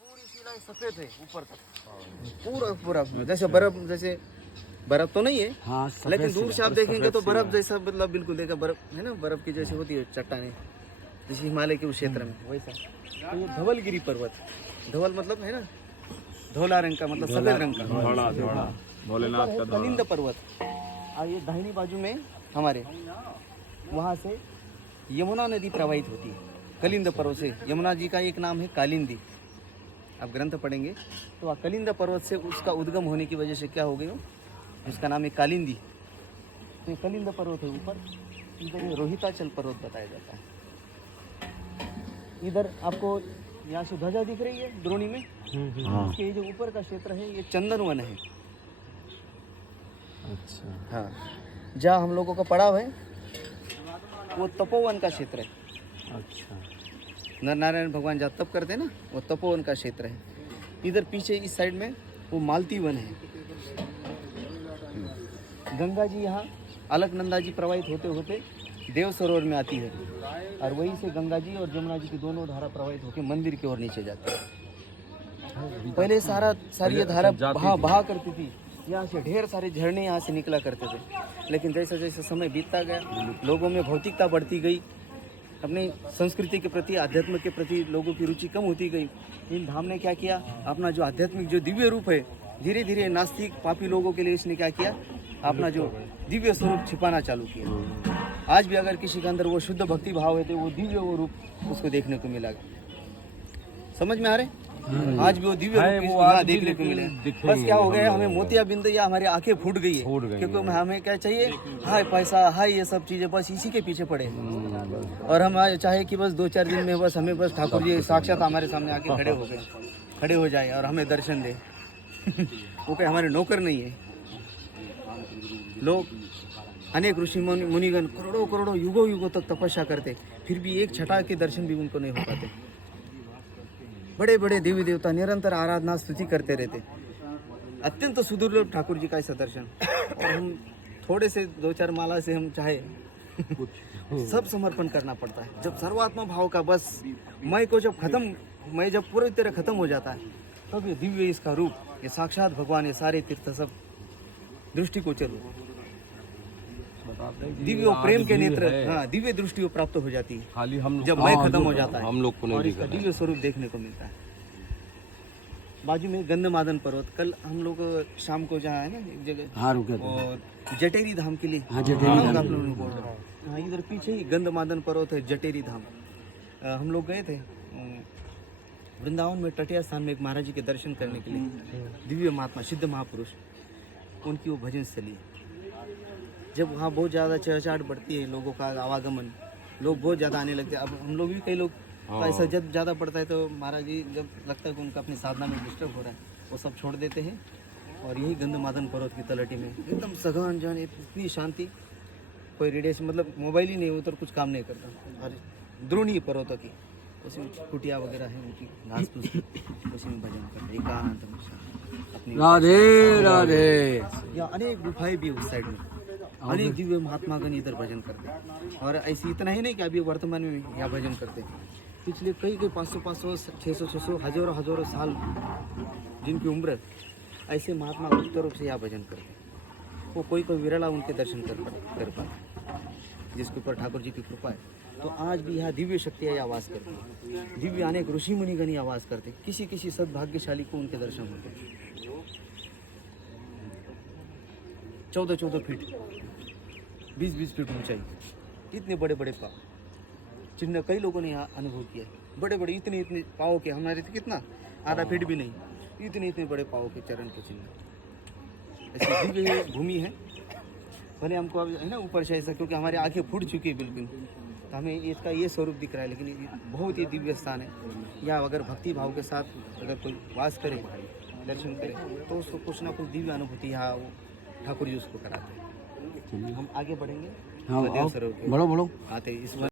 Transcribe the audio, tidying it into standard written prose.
पूरी शिला सफेद है ऊपर तक, पूरा पूरा जैसे बर्फ, जैसे बर्फ तो नहीं है हाँ, लेकिन दूर से आप देखेंगे तो बर्फ जैसा, मतलब बिल्कुल देखा बर्फ है ना, बर्फ की जैसी होती है चट्टाने, जैसे हिमालय के उस क्षेत्र में वैसा। तो ये धवलगिरी पर्वत, धवल मतलब है ना धौला रंग का, मतलब सफेद रंग का, भोलेनाथ का कलिंद पर्वत। और ये दाहिनी बाजू में हमारे वहाँ से यमुना नदी प्रवाहित होती है कलिंद पर्वत से। यमुना जी का एक नाम है कालिंदी, आप ग्रंथ पढ़ेंगे तो कलिंद पर्वत से उसका उद्गम होने की वजह से क्या हो गई हो, उसका नाम है कालिंदी। तो ये कलिंद पर्वत है ऊपर, इधर ये रोहिताचल पर्वत बताया जाता है। इधर आपको यहाँ से ध्वजा दिख रही है द्रोणी में, इसके जो ऊपर का क्षेत्र है ये चंदन वन है। अच्छा, हाँ, जहाँ हम लोगों का पड़ाव है वो तपोवन का क्षेत्र है। अच्छा, नर नारायण भगवान जहाँ तप करते हैं ना, वो तपोवन का क्षेत्र है। इधर पीछे इस साइड में वो मालती वन है। गंगा जी यहाँ अलकनंदा जी प्रवाहित होते होते देव सरोवर में आती है, और वहीं से गंगा जी और जमुना जी की दोनों धारा प्रवाहित होकर मंदिर की ओर नीचे जाती है। पहले सारी ये धारा बहा करती थी, यहाँ से ढेर सारे झरने यहाँ से निकला करते थे। लेकिन जैसे जैसे समय बीतता गया, लोगों में भौतिकता बढ़ती गई, अपनी संस्कृति के प्रति, आध्यात्म के प्रति लोगों की रुचि कम होती गई। इन धाम ने क्या किया, अपना जो आध्यात्मिक जो दिव्य रूप है, धीरे धीरे नास्तिक पापी लोगों के लिए इसने क्या किया, अपना जो दिव्य स्वरूप छिपाना चालू किया। आज भी अगर किसी के अंदर वो शुद्ध भक्ति भाव है तो वो दिव्य वो रूप उसको देखने को मिलेगा। समझ में आ रहे? आज भी वो दिव्य रूप यहाँ देखने को मिले। बस क्या हो गया, हमें मोतियाबिंद या हमारी आंखें फूट गई है, क्योंकि हमें क्या चाहिए, हाय पैसा, हाय ये सब चीजें, बस इसी के पीछे पड़े। और हम चाहे कि बस 2-4 दिन में बस हमें बस ठाकुर जी साक्षात हमारे सामने आके खड़े हो जाए और हमें दर्शन दे। वो क्या हमारे नौकर नहीं है। लोग अनेक ऋषि मुनिगण करोड़ों करोड़ों युगों युगों तक तपस्या करते, फिर भी एक छटा के दर्शन भी उनको नहीं हो पाते। बड़े बड़े देवी देवता निरंतर आराधना स्तुति करते रहते, अत्यंत सुदुर्लभ ठाकुर जी का ऐसा दर्शन। और हम थोड़े से 2-4 माला से हम चाहे सब समर्पण करना पड़ता है। जब सर्वात्मा भाव का बस मैं को जब खत्म, मैं जब पूरी तरह खत्म हो जाता है, तब ये दिव्य इसका रूप, ये साक्षात भगवान, ये सारे तीर्थ सब दृष्टि को चलो दिव्य प्रेम के नेत्र, हाँ दिव्य दृष्टि प्राप्त हो जाती है। खाली हम जब मैं खत्म हो जाता है हम लोग को नहीं, और इसका दिव्य स्वरूप देखने को मिलता है। बाजू में गंधमादन पर्वत, कल हम लोग शाम को जहाँ है ना एक जगह, हाँ रुके और जटेरी धाम के लिए, हाँ जटेरी धाम, आप लोगों ने बोल रहे, हाँ इधर पीछे ही गंधमादन पर्वत है, जटेरी धाम। हम लोग गए थे वृंदावन में, टटिया स्थान में एक महाराज जी के दर्शन करने के लिए। दिव्य महात्मा, सिद्ध महापुरुष, उनकी वो भजन स्थली। जब वहाँ बहुत ज़्यादा चहचहाट बढ़ती है, लोगों का आवागमन, लोग बहुत ज़्यादा आने लगते हैं। अब हम लोग भी, कई लोग ऐसा जब ज़्यादा पड़ता है तो महाराज जी जब लगता है कि उनका अपनी साधना में डिस्टर्ब हो रहा है, वो सब छोड़ देते हैं और यही गंधमादन पर्वत की तलहटी में एकदम सघन जन, इतनी शांति, कोई रेडिएशन, मतलब मोबाइल ही नहीं, उधर कुछ काम नहीं करता। और द्रोणी पर्वतों की उसमें कुटिया वगैरह है उनकी, घास फूस, उसी में भजन करते एकांत अपनी। राधे राधे। या अनेक गुफाएं भी उस साइड में, अनेक दिव्य महात्मागण इधर भजन करते हैं। और ऐसे इतना ही नहीं कि अभी वर्तमान में यहाँ भजन करते हैं, पिछले कई 500, 600, हजारों साल जिनकी उम्र, ऐसे महात्मा गुप्त रूप से यहाँ भजन करते हैं। वो कोई विरला उनके दर्शन कर पाए, जिसके ऊपर ठाकुर जी की कृपा है। तो आज भी यहाँ दिव्य शक्तियाँ आवाज़ करती हैं, दिव्य अनेक ऋषि मुनिगण आवाज़ करते हैं। किसी सद्भाग्यशाली को उनके दर्शन होते हैं। 14 फीट, 20 फीट ऊंचाई, इतने बड़े बड़े पाँव, चिन्ह कई लोगों ने यहाँ अनुभव किया है। बड़े बड़े इतने पाँव के, हमारे तो कितना आधा फीट भी नहीं, इतने बड़े पाँव के चरण के चिन्ह। ऐसी दिव्य भूमि है। भले हमको अब है ना ऊपर से ऐसा, क्योंकि हमारी आंखें फूट चुकी है बिल्कुल, तो हमें इसका ये स्वरूप दिख रहा है, लेकिन ये बहुत ही दिव्य स्थान है। या अगर भक्ति भाव के साथ अगर कोई वास करे, दर्शन करे, तो उसको कुछ ना कुछ दिव्य अनुभूति यहाँ वो ठाकुर जी उसको कराते हैं। हम आगे बढ़ेंगे, हाँ, देव सरोवर बढ़ो आते इस